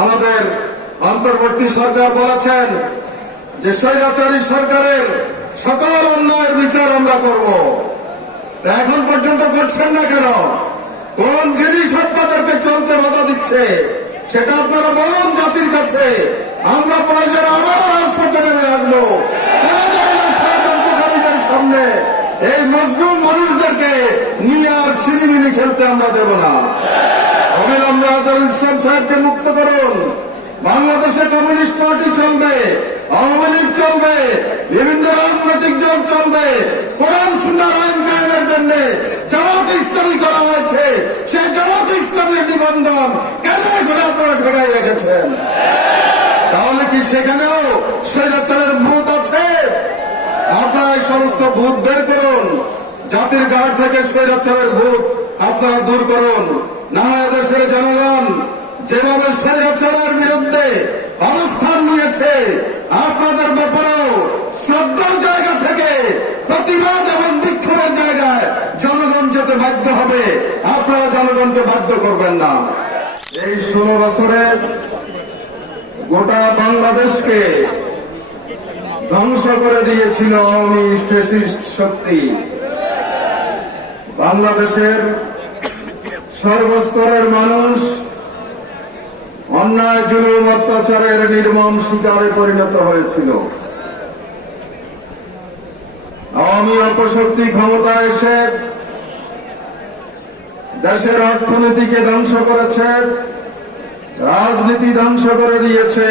আমাদের অন্তর্বর্তী সরকার বলেছেন যে স্বৈরাচারী সরকারের সকল অন্যায়ের বিচার আমরা করব। এখন পর্যন্ত করছেন না কেন? কোন জিনিস আপনাদেরকে চলতে বাধা দিচ্ছে, সেটা আপনারা বলুন জাতির কাছে। আমরা প্রয়োজন আবার হাসপাতালে নেমে আসব। ষড়যন্ত্রকারীদের সামনে এই মজলুম মানুষদেরকে নিয়ে আর ছিনিমিনি খেলতে আমরা দেব না। অবিলম্বে আজহারুল ইসলাম সাহেবকে মুক্ত করুন। বাংলাদেশে কমিউনিস্ট পার্টি চলবে, আওয়ামী লীগ চলবে, বিভিন্ন রাজনৈতিক দল চলবে। কোরআন সুন্নার আইন কায়েমের জন্য জামাত ইসলামী করা হয়েছে। সেই জামাত ইসলামের নিবন্ধন কেন করে আপনারা ঢোকাই রেখেছেন? তাহলে কি সেখানেও স্বৈরাচারের ভূত আছে? আপনারা এই সমস্ত ভূত বের করুন। জাতির গাড় থেকে স্বৈরাচারের ভূত আপনারা দূর করুন। না হয় দেশের জনগণ, যেভাবে স্বৈরাচারের বিরুদ্ধে অবস্থান নিয়েছে, আপনাদের ব্যাপারেও শ্রদ্ধার জায়গা থেকে প্রতিবাদ এবং বিক্ষোভের জায়গায় জনগণ যেতে বাধ্য হবে, আপনারা জনগণকে বাধ্য করবেন না। এই ষোলো বছরে গোটা বাংলাদেশকে ধ্বংস করে দিয়েছিল আওয়ামী ফেসিস্ট শক্তি। বাংলাদেশের সর্বস্তরের মানুষ অন্যায়, জুলুম, অত্যাচারের নির্মম শিকারে পরিণত হয়েছিল। আওয়ামী অপশক্তি ক্ষমতা এসে দেশের অর্থনীতিকে ধ্বংস করেছে, রাজনীতি ধ্বংস করে দিয়েছে,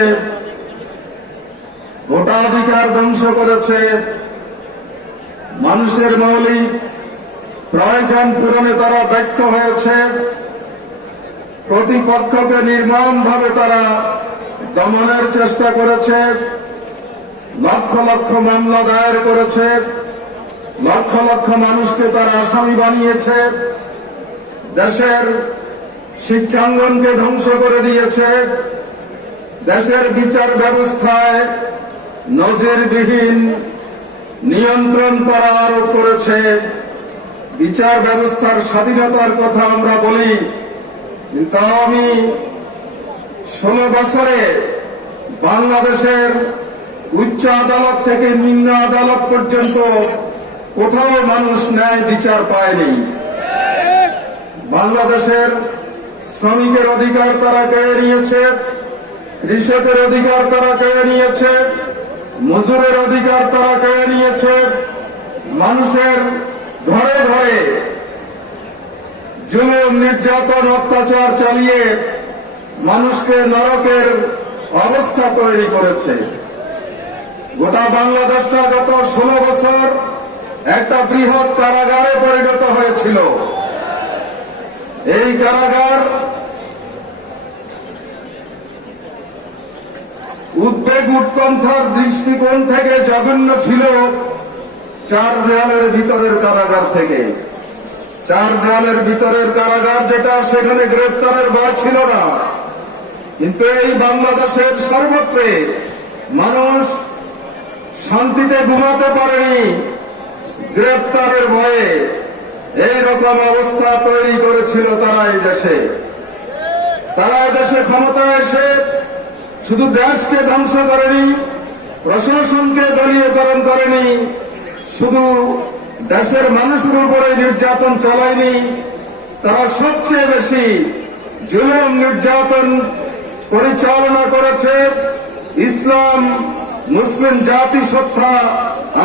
ভোটাধিকার ধ্বংস করেছে, মানুষের মৌলিক প্রয়োজন পূরণে তারা ব্যর্থ হয়েছে। প্রতিপক্ষকে নির্মম ভাবে তারা দমনের চেষ্টা করেছে। লক্ষ লক্ষ মামলা দায়ের করেছে। লক্ষ লক্ষ মানুষকে তারা আসামি বানিয়েছে। দেশের শিক্ষাঙ্গনকে ধ্বংস করে দিয়েছে। দেশের বিচার ব্যবস্থায় নজিরবিহীন নিয়ন্ত্রণ করা আরোপ করেছে। বিচার ব্যবস্থার স্বাধীনতার কথা আমরা বলি। কিন্তু আমি ষোলো বছরে বাংলাদেশের উচ্চ আদালত থেকে নিম্ন আদালত পর্যন্ত কোথাও মানুষ ন্যায় বিচার পায়নি। বাংলাদেশের শ্রমিকের অধিকার তারা কেড়ে নিয়েছে, কৃষকের অধিকার তারা কেড়ে নিয়েছে, মজুরের অধিকার তারা কেড়ে নিয়েছে, মানুষের ঘরে ঘরে জুলুম, নির্যাতন, অত্যাচার চালিয়ে মানুষকে নরকের অবস্থা তৈরি করেছে। গোটা বাংলাদেশটা গত ষোলো বছর একটা বৃহৎ কারাগারে পরিণত হয়েছিল। এই কারাগার উদ্বেগ উৎকণ্ঠার দৃষ্টিকোণ থেকে জঘন্য ছিল। চার দেয়ালের ভিতরের কারাগার থেকে। চার দেয়ালের ভিতরের কারাগার যেটা, সেখানে গ্রেপ্তারের ভয় ছিল না। কিন্তু এই বাংলাদেশের সর্বত্রে মানুষ শান্তিতে ঘুমাতে পারেনি গ্রেপ্তারের ভয়ে। এই রকম অবস্থা তৈরি করেছিল তারা এই দেশে। তারা দেশে ক্ষমতা এসে শুধু দেশকে ধ্বংস করেনি, প্রশাসনকে দলীয়করণ করেনি শুধু দেশের মানুষের উপরে নির্যাতন চালায়নি, তারা সবচেয়ে বেশি জুলুম নির্যাতন পরিচালনা করেছে ইসলাম, মুসলিম জাতি সত্তা,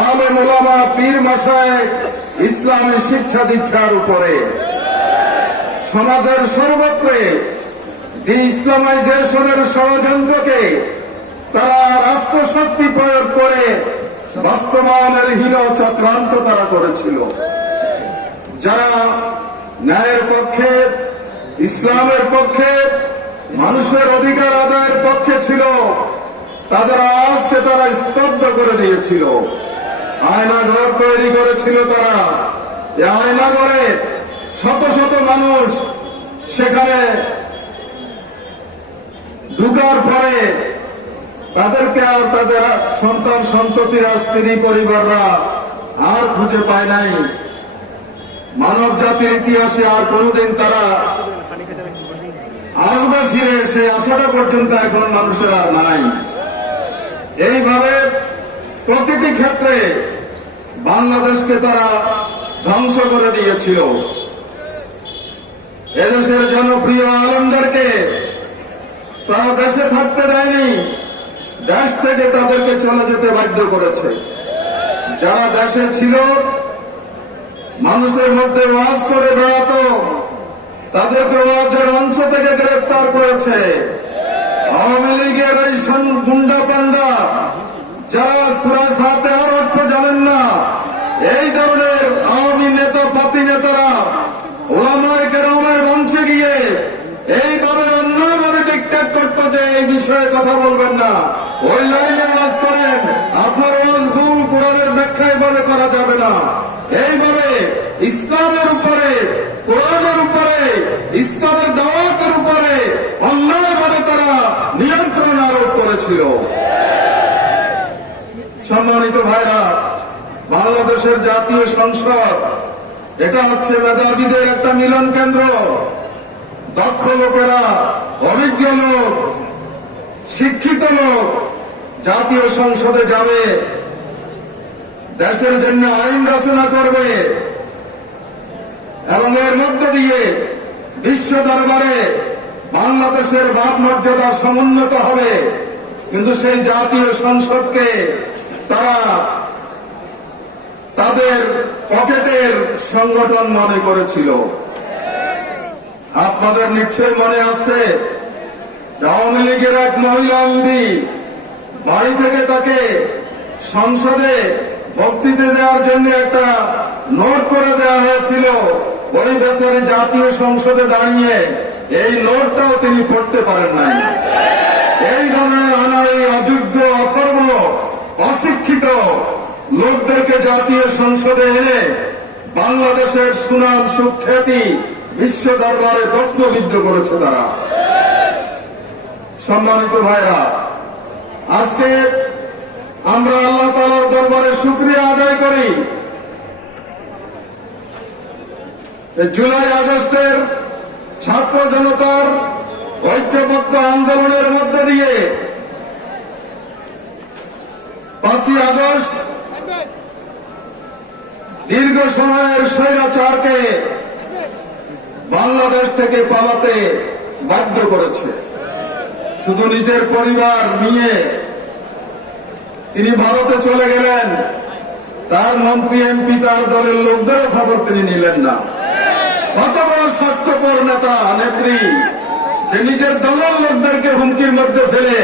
আলে মোলামা পীর মাসায় ইসলামী শিক্ষা দীক্ষার উপরে। সমাজের সর্বত্রে ইসলামাইজেশনের ষড়যন্ত্রকে তারা রাষ্ট্রশক্তি প্রয়োগ করে বাস্তবায়নের হীন চক্রান্ত তারা করেছিল। যারা ন্যায়ের পক্ষে, ইসলামের পক্ষে, মানুষের অধিকার আদায়ের পক্ষে ছিল, তাদের আজকে তারা স্তব্ধ করে দিয়েছিল। আয়নাঘর তৈরি করেছিল তারা। আয়নাঘরে শত শত মানুষ সেখানে ঢুকার পরে তাদেরকে আর তাদের সন্তান, সন্ততিরা, স্ত্রী পরিবাররা আর খুঁজে পায় নাই। মানব জাতির ইতিহাসে আর কোনোদিন তারা আসবে ফিরে সেই আশাটা পর্যন্ত এখন মানুষের আর নাই। এইভাবে প্রতিটি ক্ষেত্রে বাংলাদেশকে তারা ধ্বংস করে দিয়েছিল। এদেশের জনপ্রিয় আলমদেরকে তারা দেশে থাকতে দেয়নি। দেশ থেকে তাদেরকে চলে যেতে বাধ্য করেছে। যারা দেশে ছিল, মানুষের মধ্যে ওয়াজ করে বেড়াতো, তাদেরকে ওয়াজের মঞ্চ থেকে গ্রেপ্তার করেছে। আওয়ামী লীগের এই গুন্ডা পান্ডা যারা সুরাজ ফাতেহার অর্থ জানেন না, এই ধরনের আওয়ামী নেতা, পাতি নেতারা ওলামায় কেরামের মঞ্চে গিয়ে এইভাবে অন্যভাবে ডিকটেট করতো যে এই বিষয়ে কথা বলবেন না ওই লাইনে ওয়াজ করেন আপনার ওয়াজ ভুল কোরআনের ব্যাখ্যা এভাবে করা যাবে না এইভাবে ইসলামের উপরে কোরআনের উপরে ইসলামের দাওয়াতের উপরে অন্যায়ভাবে তারা নিয়ন্ত্রণ আরোপ করেছিল সম্মানিত ভাইরা, বাংলাদেশের জাতীয় সংসদ, এটা হচ্ছে মেধাবীদের একটা মিলন কেন্দ্র। দক্ষ লোকেরা, অভিজ্ঞ লোক, শিক্ষিত লোক জাতীয় সংসদে যাবে। দেশের জন্য আইন রচনা করবে এবং এর মধ্য দিয়ে বিশ্ব দরবারে বাংলাদেশের ভাব মর্যাদা সমুন্নত হবে। কিন্তু সেই জাতীয় সংসদকে তারা তাদের পকেটের সংগঠন মনে করেছিল। আপনাদের নিশ্চয় মনে আছে, আওয়ামী লীগের এক মহিলা এমপি বাড়ি থেকে তাকে সংসদে বক্তৃতা দেওয়ার জন্য একটা নোট করে দেওয়া হয়েছিল। ওই দেশের জাতীয় সংসদে দাঁড়িয়ে এই নোটটাও তিনি করতে পারেন নাই এই ধরনের অনাই অযোগ্য অথর্ব অশিক্ষিত লোকদেরকে জাতীয় সংসদে এনে বাংলাদেশের সুনাম সুখ্যাতি বিশ্ব দরবারে প্রশ্নবিদ্ধ করেছে তারা। সম্মানিত ভাইরা, আজকে আমরা আল্লাহ তালার দরবারে শুক্রিয়া আদায় করি। জুলাই আগস্টের ছাত্র জনতার ঐক্যবদ্ধ আন্দোলনের মধ্য দিয়ে পাঁচই আগস্ট দীর্ঘ সময়ের স্বৈরাচারকে বাংলাদেশ থেকে পালাতে বাধ্য করেছে। শুধু নিজের পরিবার নিয়ে তিনি ভারতে চলে গেলেন, তার মন্ত্রী এমপি, তার দলের লোকদেরও খবর তিনি নিলেন না। কত বড় স্বার্থপর নেতা, নেত্রী, যে নিজের দলের লোকদেরকে হুমকির মধ্যে ফেলে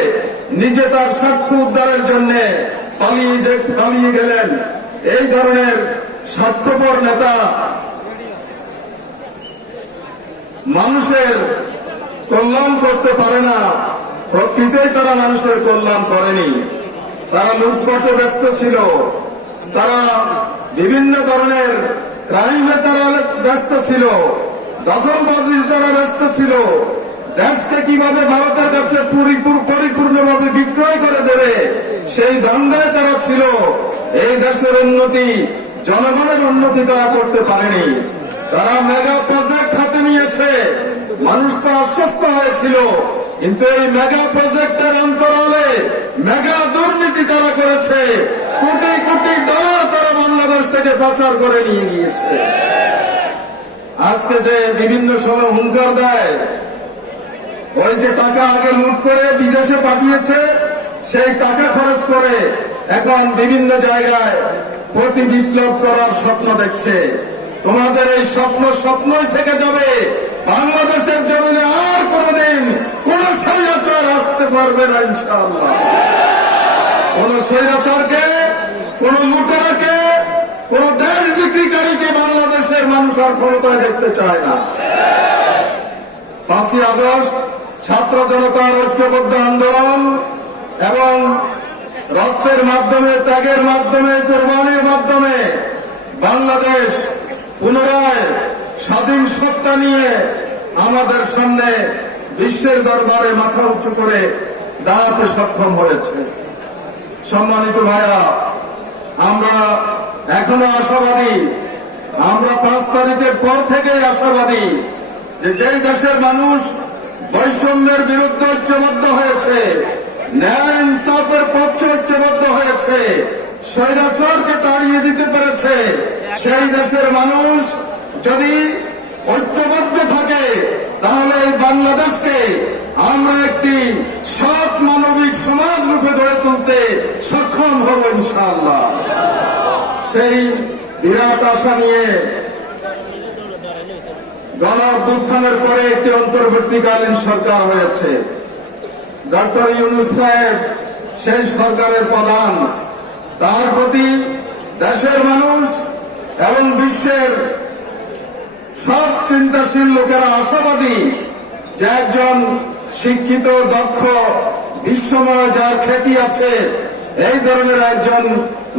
নিজে তার স্বার্থ উদ্ধারের জন্য পালিয়ে পালিয়ে গেলেন। এই ধরনের স্বার্থপর নেতা মানুষের কল্যাণ করতে পারে না। প্রকৃতই তারা মানুষের কল্যাণ করেনি। তারা লুটপাটে ব্যস্ত ছিল। তারা বিভিন্ন ধরনের ক্রাইমে তারা ব্যস্ত ছিল। দখলবাজির তারা ব্যস্ত ছিল। দেশকে কীভাবে ভারতের কাছে পরিপূর- পরিপূর্ণভাবে বিক্রয় করে দেবে? সেই দ্বন্দ্বে তারা ছিল। এই দেশের উন্নতি, জনগণের উন্নতি তারা করতে পারেনি। তারা মেগা প্রজেক্ট হাতে নিয়েছে। মানুষ তো আশ্বস্ত হয়েছিল। কিন্তু এই মেগা প্রজেক্টের অন্তরালে মেগা দুর্নীতি তারা করেছে। কোটি কোটি ডলার তারা বাংলাদেশ থেকে পাচার করে নিয়ে গিয়েছে। আজকে যে বিভিন্ন সময় হুঙ্কার দেয়, ওই যে টাকা আগে লুট করে বিদেশে পাঠিয়েছে সেই টাকা খরচ করে এখন বিভিন্ন জায়গায় প্রতি বিপ্লব করার স্বপ্ন দেখছে। তোমাদের এই স্বপ্ন স্বপ্নই থেকে যাবে। বাংলাদেশের জমিনে আর কোনদিন কোন স্বৈরাচার আসতে পারবে না, ইনশাআল্লাহ। কোন স্বৈরাচারকে, কোন লুটেরাকে, কোন দেশ বিক্রিকারীকে বাংলাদেশের মানুষ আর ক্ষমতায় দেখতে চায় না। পাঁচই আগস্ট, ছাত্র জনতার ঐক্যবদ্ধ আন্দোলন এবং রক্তের মাধ্যমে, ত্যাগের মাধ্যমে, কোরবানির মাধ্যমে বাংলাদেশ পুনরায় স্বাধীন সত্তা নিয়ে আমাদের সামনে বিশ্বের দরবারে মাথা উঁচু করে দাঁড়াতে সক্ষম হয়েছে। সম্মানিত ভাইরা আমরা এখনও আশাবাদী, আমরা পাঁচ তারিখের পর থেকেই আশাবাদী যে যেই দেশের মানুষ বৈষম্যের বিরুদ্ধে ঐক্যবদ্ধ হয়েছে ন্যায় ইনসাফের পক্ষে ঐক্যবদ্ধ হয়েছে। স্বৈরাচারকে তাড়িয়ে দিতে পেরেছে। সেই দেশের মানুষ যদি ঐক্যবদ্ধ থাকে, তাহলে এই বাংলাদেশকে আমরা একটি সৎ মানবিক সমাজ রূপে গড়ে তুলতে সক্ষম হব ইনশাআল্লাহ। সেই বিরাট আশা নিয়ে গণ অভ্যুত্থানের পরে একটি অন্তর্বর্তীকালীন সরকার হয়েছে। ডক্টর ইউনুস সাহেব, সেই সরকারের প্রধান। তার প্রতি দেশের মানুষ এবং বিশ্বের সব চিন্তাশীল লোকেরা আশাবাদী যে একজন শিক্ষিত, দক্ষ, বিশ্বময় যার খ্যাতি আছে, এই ধরনের একজন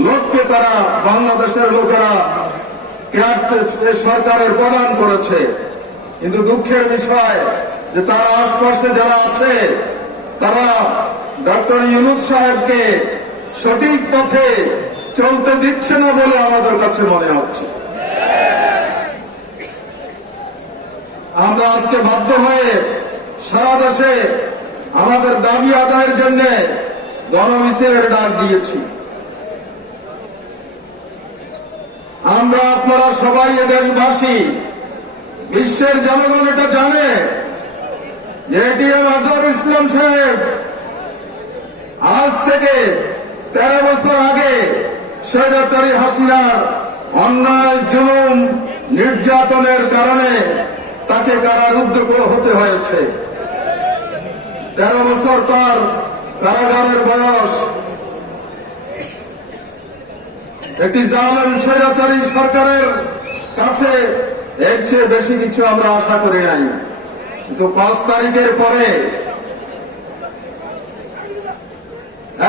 লোককে তারা বাংলাদেশের লোকেরা সরকারের প্রদান করেছে। কিন্তু দুঃখের বিষয় যে তারা আশপাশে যারা আছে তারা ডক্টর ইউনুস সাহেবকে সঠিক পথে চলতে দিচ্ছে না বলে আমাদের কাছে মনে হচ্ছে। আমরা আজকে বাধ্য হয়ে সারা দেশে আমাদের দাবি আদায়ের জন্য গণমিছিলের ডাক দিয়েছি। আমরা আপনারা সবাই এ দেশবাসী, বিশ্বের জনগণ এটা জানে। এটিএম আজহার ইসলাম সাহেব, আজ থেকে তেরো বছর আগে স্বৈরাচারী হাসিনার অন্যায়, জুলুম, নির্যাতনের কারণে তাকে কারারুদ্ধ হতে হয়েছে। তেরো বছর তার কারাগারের বয়স। একটি জালেম স্বৈরাচারী সরকারের কাছে এর চেয়ে বেশি কিছু আমরা আশা করি নাই। কিন্তু পাঁচ তারিখের পরে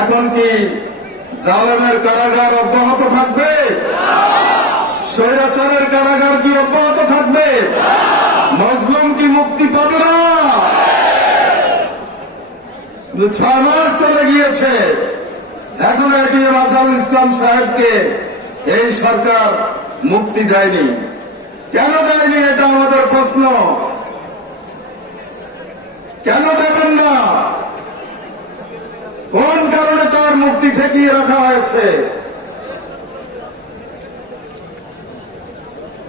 এখন কি জালেমের কারাগার অব্যাহত থাকবে? স্বৈরাচারের কারাগার কি অব্যাহত থাকবে? মজলুম কি মুক্তি পাবে না? ছয় মাস চলে গিয়েছে। এখনও এটিএম আজহারুল ইসলাম সাহেবকে এই সরকার মুক্তি দেয়নি। কেন দেয়নি এটা আমাদের প্রশ্ন? কেন দেবেন না? কোন কারণে তার মুক্তি ঠেকিয়ে রাখা হয়েছে?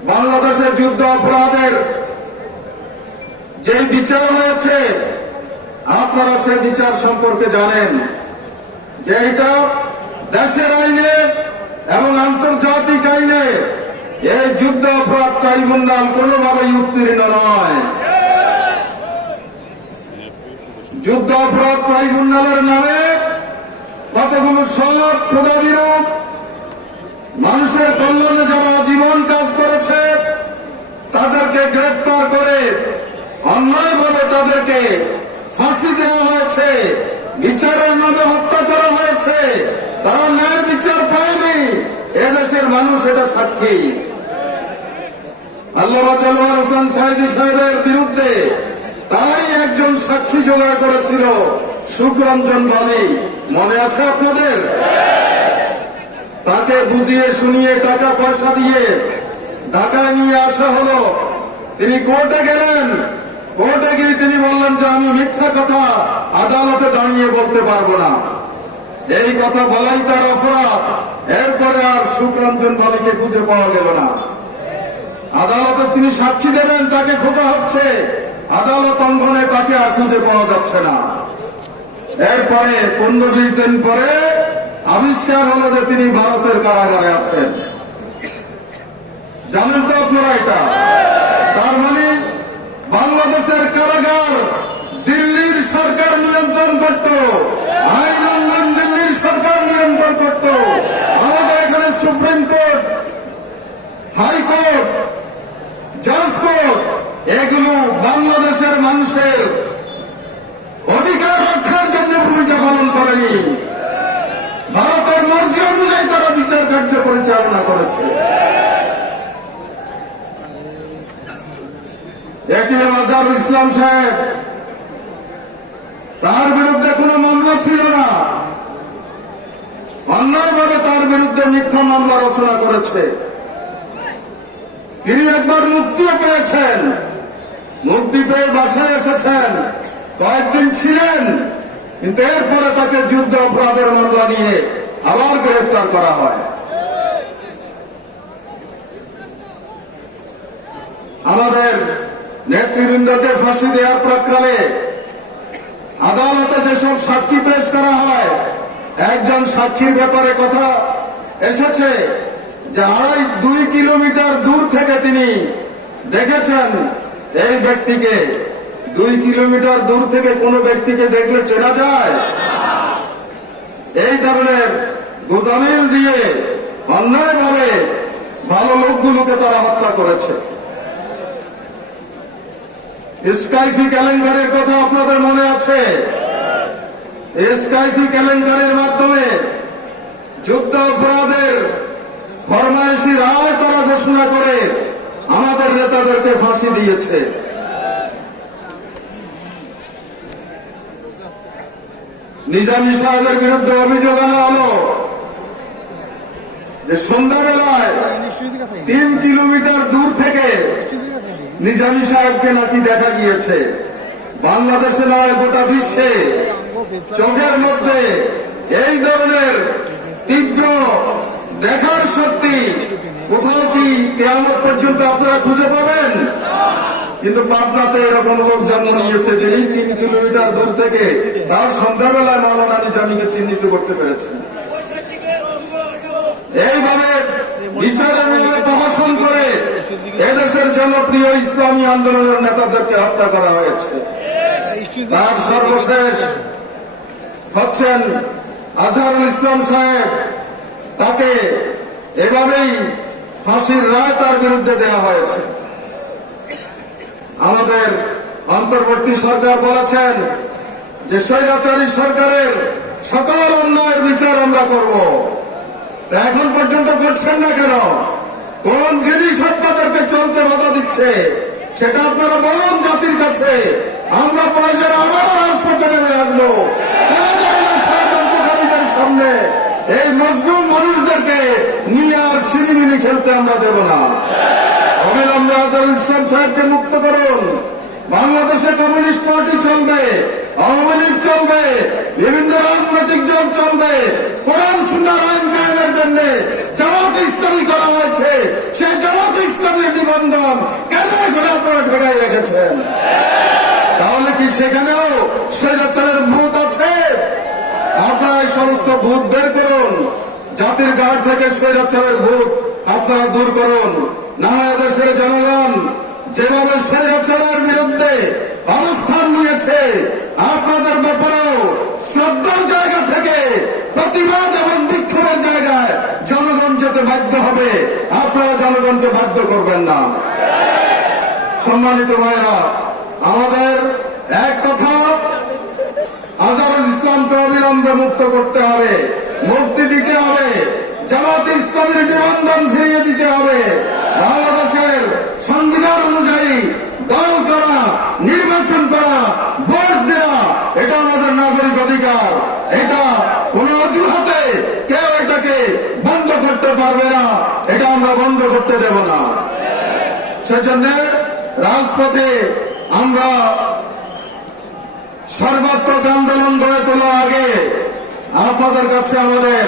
বাংলাদেশের যুদ্ধ অপরাধের যে বিচার হয়েছে, আপনারা সে বিচার সম্পর্কে জানেন যে এটা দেশের আইনে এবং আন্তর্জাতিক আইনে এই যুদ্ধ অপরাধ ট্রাইব্যুনাল কোনোভাবেই উত্তীর্ণ নয়। যুদ্ধ অপরাধ ট্রাইব্যুনালের নামে কতগুলো সৎ ক্ষুদা বিরূপ। মানুষের কল্যাণে যারা জীবন কাজ করেছে, তাদেরকে গ্রেপ্তার করে অন্যায়ভাবে তাদেরকে ফাঁসি দেওয়া হয়েছে, বিচারের নামে হত্যা করা হয়েছে। তারা ন্যায় বিচার পায়নি এদেশের মানুষ এটা সাক্ষী। আল্লাহ হোসেন সাহেদি সাহেবের বিরুদ্ধে তাই একজন সাক্ষী জোগাড় করেছিল সুখরঞ্জন বালি। মনে আছে আপনাদের? তাকে বুঝিয়ে শুনিয়ে টাকা পয়সা দিয়ে ঢাকায় নিয়ে আসা হলো। তিনি কোর্টে গেলেন। কোর্টে গিয়ে তিনি বললেন যে, আমি মিথ্যা কথা আদালতে দাঁড়িয়ে বলতে পারব না। এই কথা বলাই তার অপরাধ। এরপরে আর সুখরঞ্জন বালিকে খুঁজে পাওয়া গেল না। আদালতে তিনি সাক্ষী দেবেন, তাকে খোঁজা হচ্ছে। আদালত অঙ্গনে তাকে আর খুঁজে পাওয়া যাচ্ছে না। এরপরে পনেরো বিশ দিন পরে আবিষ্কার হলো যে তিনি ভারতের কারাগারে আছেন। জানেন তো আপনারা এটা? তার মানে বাংলাদেশের কারাগার দিল্লির সরকার নিয়ন্ত্রণ করত, আইন উন্নয়ন দিল্লির সরকার নিয়ন্ত্রণ করত আমাদের এখানে সুপ্রিম কোর্ট হাইকোর্ট জাজ কোর্ট এগুলো মানুষের অধিকার রক্ষার জন্য ভূমিকা পালন করেনি। ভারতের মর্জি অনুযায়ী তারা বিচার কার্য পরিচালনা করেছে। এটিএম আজহারুল ইসলাম সাহেব। তার বিরুদ্ধে কোনো মামলা ছিল না। অন্যায়ভাবে তার বিরুদ্ধে মিথ্যা মামলা রচনা করেছে। তিনি একবার মুক্তিও পেয়েছেন। পেয়ে বাসায় এসেছেন। কয়েকদিন ছিলেন, কিন্তু এরপরে তাকে যুদ্ধ অপরাধের মামলা নিয়ে আবার গ্রেফতার করা হয়। আমাদের নেতৃবৃন্দকে ফাঁসি দেওয়ার প্রাককালে আদালতে যেসব সাক্ষী পেশ করা হয়, একজন সাক্ষীর ব্যাপারে কথা এসেছে যে আড়াই দুই কিলোমিটার দূর থেকে তিনি দেখেছেন এই ব্যক্তিকে দুই কিলোমিটার দূর থেকে কোনো ব্যক্তিকে দেখলে চেনা যায়? এই ধরনের গোজামিল দিয়ে অন্যায়ভাবে ভালো লোকগুলোকে তারা হত্যা করেছে। স্কাইফি কেলেঙ্কারের কথা আপনাদের মনে আছে? স্কাইফি কেলেঙ্কারের মাধ্যমে যুদ্ধ অপরাধের ফরমাইশি রায় তারা ঘোষণা করে। আমাদের নেতাদেরকে ফাঁসি দিয়েছে। নিজামী সাহেবের বিরুদ্ধে অভিযোগ আনা হলো যে সন্ধ্যাবেলায় তিন কিলোমিটার দূর থেকে নিজামী সাহেবকে নাকি দেখা গিয়েছে। বাংলাদেশে নয়, গোটা বিশ্বে চোখের মধ্যে এই ধরনের তীব্র দেখার শক্তি কোথাও কি কেয়ামত পর্যন্ত আপনারা খুঁজে পাবেন। কিন্তু পাবনাতে এরকম লোক জন্ম নিয়েছে যিনি তিন কিলোমিটার দূর থেকে তার সন্ধ্যাবেলায় মাওলানা নিজামীকে চিহ্নিত করতে পেরেছেন। এইভাবে বিচারের প্রহসন করে এদেশের জনপ্রিয় ইসলামী আন্দোলনের নেতাদেরকে হত্যা করা হয়েছে। তার সর্বশেষ হচ্ছেন আজহারুল ইসলাম সাহেব। তাকে এভাবেই ফাঁসির রায় তার বিরুদ্ধে দেওয়া হয়েছে। আমাদের অন্তর্বর্তী সরকার বলেছেন যে স্বৈরাচারী সরকারের সকল অন্যায়ের বিচার আমরা করব। এখন পর্যন্ত করছেন না কেন? কোন জিনিস আপনাদেরকে চলতে বাধা দিচ্ছে, সেটা আপনারা বলুন জাতির কাছে। আমরা প্রয়োজন আবার রাজপথে নেমে আসব। সামনে এই মজলুম মানুষদেরকে নিয়ে আর ছিনিমিনি খেলতে আমরা দেব না। অবিলম্বে আজহারুল ইসলাম সাহেবকে মুক্ত করুন। বাংলাদেশে কমিউনিস্ট পার্টি চলবে, আওয়ামী লীগ চলবে, বিভিন্ন রাজনৈতিক দল চলবে। কোরআন সুন্নার আইন কায়েমের জন্য জামাত ইসলামী করা হয়েছে। সেই জামাত ইসলামের নিবন্ধন কেন ঘোরা আপনারা ঘোরাই রেখেছেন? তাহলে কি সেখানেও স্বৈরাচারের ভূত আছে? আপনারা সমস্ত ভূত বের করুন। জাতির গাড় থেকে স্বৈরাচারের ভূত। আপনারা দূর করুন। না হয় দেশের জনগণ যেভাবে স্বৈরাচারের বিরুদ্ধে অবস্থান নিয়েছে, আপনাদের ব্যাপারেও শ্রদ্ধার জায়গা থেকে, প্রতিবাদ এবং বিক্ষোভের জায়গায় জনগণ যেতে বাধ্য হবে। আপনারা জনগণকে বাধ্য করবেন না। সম্মানিত ভাইরা, আমাদের এক কথা ইসলামকে মুক্ত করতে হবে। মুক্তি দিতে হবে। জামাত ইসলামের নিবন্ধন ফিরিয়ে দিতে হবে। বাংলাদেশের সংবিধান অনুযায়ী দল করা, নির্বাচন করা, ভোট দেওয়া এটা আমাদের নাগরিক অধিকার। এটা কোন অজুহাতে কেউ এটাকে বন্ধ করতে পারবে না। এটা আমরা বন্ধ করতে দেব না। সেজন্য রাজপথে আমরা সর্বাত্মক আন্দোলন গড়ে তোলার আগে আপনাদের কাছে আমাদের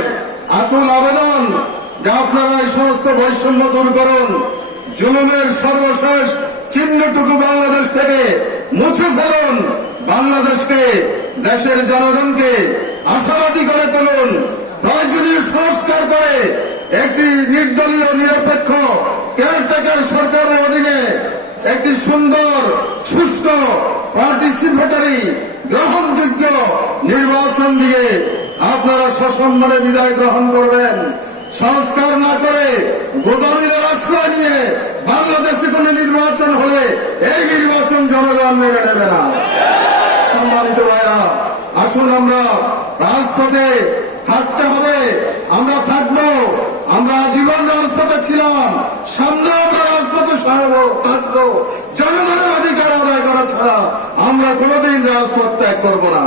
আকুল আবেদন যে আপনারা এই সমস্ত বৈষম্য দূর করুন, জুলুমের সর্বশেষ চিহ্নটুকু বাংলাদেশ থেকে মুছে ফেলুন, বাংলাদেশকে, দেশের জনগণকে আশাবাদী করে তুলুন, প্রয়োজনীয় সংস্কার করে একটি নির্দলীয়, নিরপেক্ষ কেয়ারটেকার সরকারের অধীনে একটি সুন্দর, সুস্থ পার্টিসিপেটারি গ্রহণযোগ্য নির্বাচন দিয়ে আপনারা সসম্মানে বিদায় গ্রহণ করবেন, সংস্কার না করে গোদামির আশ্রয় নিয়ে বাংলাদেশে কোন নির্বাচন হলে এই নির্বাচন জনগণ মেনে নেবে না। সম্মানিত ভাইরা, আসুন আমরা রাজপথে থাকতে হবে। আমরা থাকব। আমরা আজীবন রাজপথে ছিলাম। সামনে আমরা রাজপথে থাকব। জনগণের অধিকার আদায় করা ছাড়া আমরা কোনোদিন রাজপথ ত্যাগ করব না।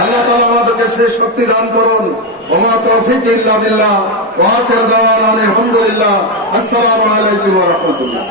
আল্লাহ তালা আমাদেরকে সেই শক্তি দান করুন। ওমা তৌফিক ইল্লা বিল্লাহ। ওয়া আখির দাওয়ানা আলহামদুলিল্লাহ আসসালামু আলাইকুম রাহমাতুল্লাহ।